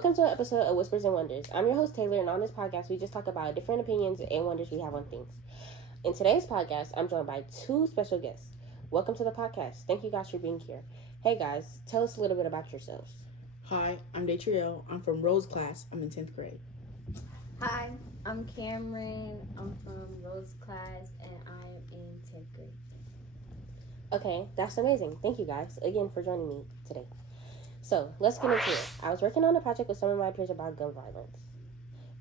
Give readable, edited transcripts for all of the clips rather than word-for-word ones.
Welcome to an episode of Whispers and Wonders. I'm your host, Taylor, and on this podcast, we just talk about different opinions and wonders we have on things. In today's podcast, I'm joined by two special guests. Welcome to the podcast. Thank you guys for being here. Hey guys, tell us a little bit about yourselves. Hi, I'm Detriel. I'm from Rose class. I'm in 10th grade. Hi, I'm Cameron. I'm from Rose class and I'm in 10th grade. Okay, that's amazing. Thank you guys again for joining me today. So, let's get into it. I was working on a project with some of my peers about gun violence.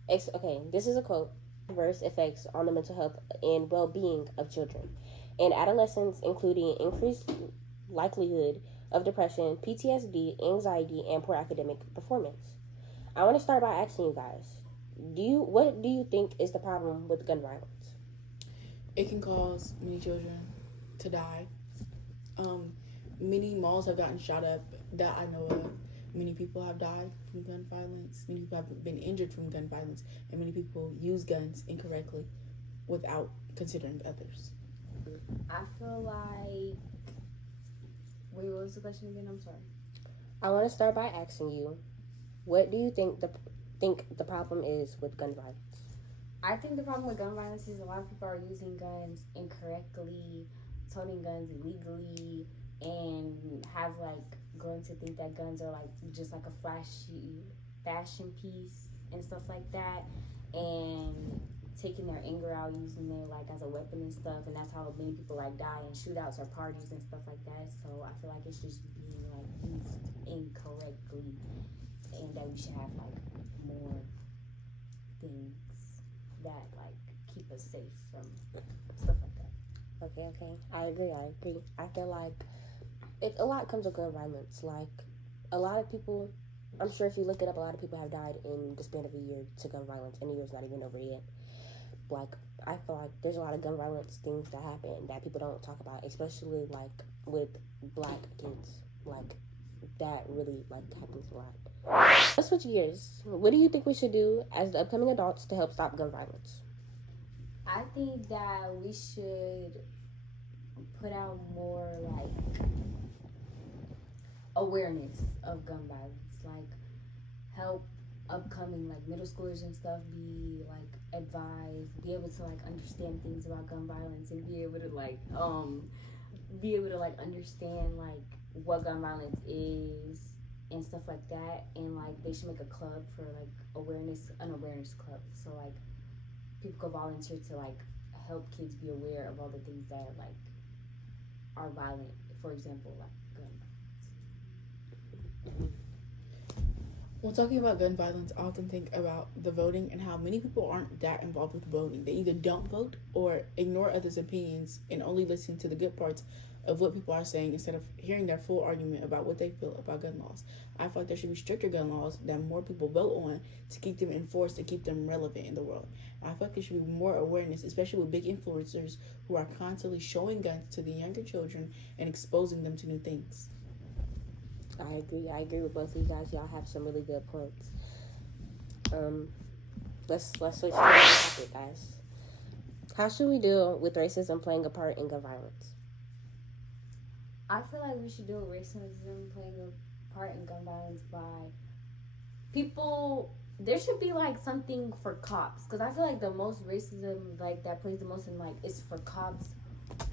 Okay, this is a quote. Adverse effects on the mental health and well-being of children and adolescents, including increased likelihood of depression, PTSD, anxiety, and poor academic performance. I want to start by asking you guys, what do you think is the problem with gun violence? It can cause many children to die. Many malls have gotten shot up that I know of. Many people have died from gun violence. Many people have been injured from gun violence. And many people use guns incorrectly without considering others. I feel like... Wait, what was the question again? I'm sorry. I want to start by asking you, what do you think the problem is with gun violence? I think the problem with gun violence is a lot of people are using guns incorrectly, toting guns illegally, and have grown to think that guns are just like a flashy fashion piece and stuff like that, and taking their anger out, using it as a weapon and stuff, and that's how many people die in shootouts or parties and stuff like that. So I feel like it's just being used incorrectly, and that we should have more things that keep us safe from stuff like that. Okay. I agree. I feel like a lot comes with gun violence. A lot of people, I'm sure if you look it up, a lot of people have died in the span of a year to gun violence, and the year's not even over yet. I feel like there's a lot of gun violence things that happen that people don't talk about, especially with black kids. That really happens a lot. Let's switch gears. What do you think we should do as the upcoming adults to help stop gun violence? I think that we should put out more awareness of gun violence, help upcoming middle schoolers and stuff be advised, be able to understand things about gun violence, and be able to understand what gun violence is and stuff like that. And they should make a club for an awareness club, so people could volunteer to help kids be aware of all the things that are violent, for example gun violence. When talking about gun violence, I often think about the voting and how many people aren't that involved with voting. They either don't vote or ignore others' opinions and only listen to the good parts of what people are saying instead of hearing their full argument about what they feel about gun laws. I feel like there should be stricter gun laws that more people vote on to keep them enforced, to keep them relevant in the world. I feel like there should be more awareness, especially with big influencers who are constantly showing guns to the younger children and exposing them to new things. I agree with both of you guys. Y'all have some really good points. Let's switch to the topic, guys. How should we deal with racism playing a part in gun violence? I feel like we should deal with racism playing a part in gun violence by people. There should be something for cops, because I feel like the most racism that plays the most in is for cops,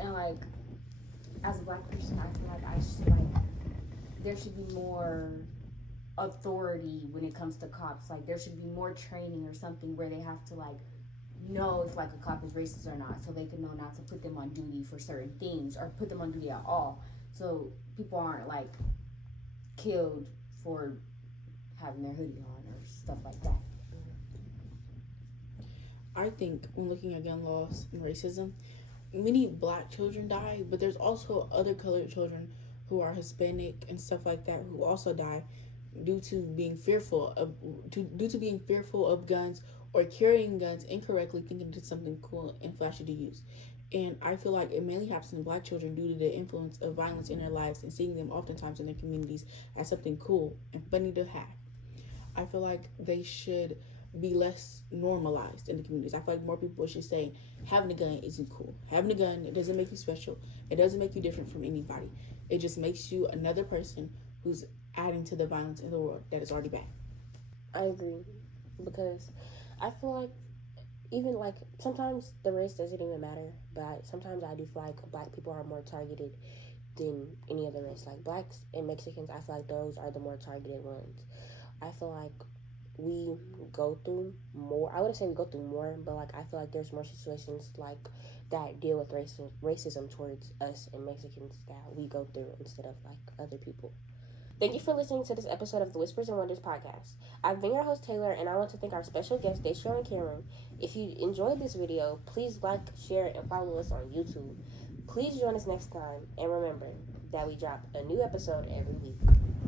and as a black person, I feel like I should there should be more authority when it comes to cops. There should be more training or something where they have to know if a cop is racist or not, so they can know not to put them on duty for certain things or put them on duty at all, so people aren't killed for having their hoodie on or stuff like that. I think when looking at gun laws and racism, many black children die, but there's also other colored children who are Hispanic and stuff like that who also die due to being fearful of guns or carrying guns incorrectly, thinking it's something cool and flashy to use. And I feel like it mainly happens in black children due to the influence of violence in their lives and seeing them oftentimes in their communities as something cool and funny to have. I feel like they should be less normalized in the communities. I feel like more people should say having a gun isn't cool. Having a gun, it doesn't make you special. It doesn't make you different from anybody. It just makes you another person who's adding to the violence in the world that is already bad. I agree because I feel like even like sometimes the race doesn't even matter, but sometimes I do feel like black people are more targeted than any other race. Like blacks and Mexicans, I feel like those are the more targeted ones. I feel like we go through more. I wouldn't say we go through more, but like I feel like there's more situations like that deal with racism towards us and Mexicans that we go through instead of like other people. Thank you for listening to this episode of the Whispers and Wonders podcast. I've been your host, Taylor, and I want to thank our special guests, Daisha and Cameron. If you enjoyed this video, please like, share, and follow us on YouTube. Please join us next time, and remember that we drop a new episode every week.